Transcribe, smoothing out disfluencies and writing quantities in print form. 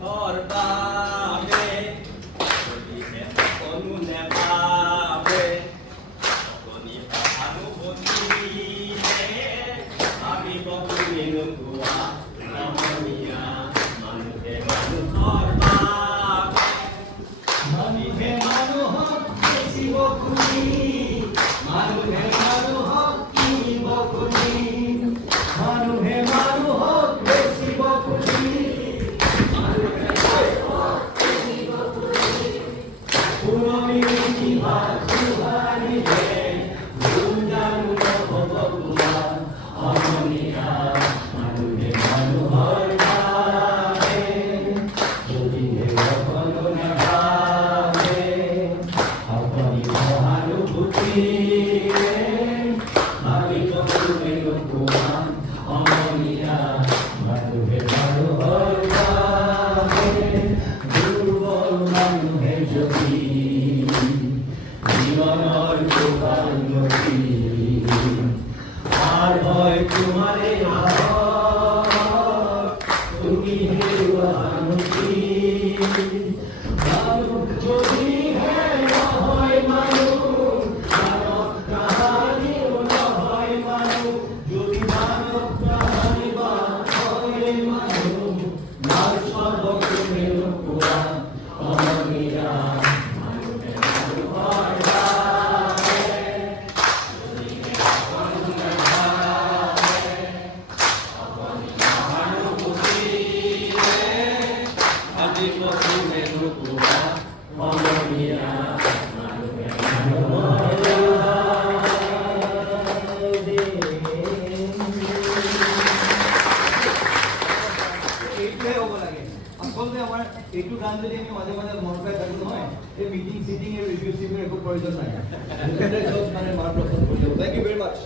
ঘৰ বাবে যদিহে কোনো নেপাবে অগণি সহানুভূতিৰে আমি বকুলি নোপোৱা সমনীয়া মানুহে মানুহৰ বাবে মানুহে মানুহক বেচিব খুলি মানুহে মানুহক কিনিব খুলি মানুহে মানুহক বেচিব খুলি পুৰণি নীতিভাৱ সুহাৰিলে গুঞ্জানো নহ'ব তোমাৰ সমনীয়া মানুহে মানুহৰ বাবে যদিহে অকণো নাভাবে অকণি সহানুভূতিৰে আমি বকুলি নোপোৱা সমনীয়া মানুহে মানুহৰ বাবে দুৰ্বল মানুহে যদি জীবনৰ উন্নতি আর হয় তোমারে তুমি হেৰুৱা নদী মানুহ যদি হে নহয় মানুহ মানৱ কাহানিও নহয় মানুহ যদি মানৱ কাহানি বা হয় মানুহ মাৰ সৰ্বগুণে নোপোৱা সমনীয়া মানুহে মানুহৰ বাবে যদিহে অকণো নাভাবে অকণি সহানুভূতিৰে আজি বকুলি নোপোৱা সমনীয়া মানুহে মানুহৰ এইটোৱে হ'ব লাগে আচলতে আমাৰ এইটো গান যদি আমি মাজে মাজে মন পাই থাকো নহয় এই মিটিং চিটিং এই ৰিভিউ চিভিউ একো প্ৰয়োজন নাই মানে মাৰ প্ৰশ্ন কৰি যাব। Thank you very much.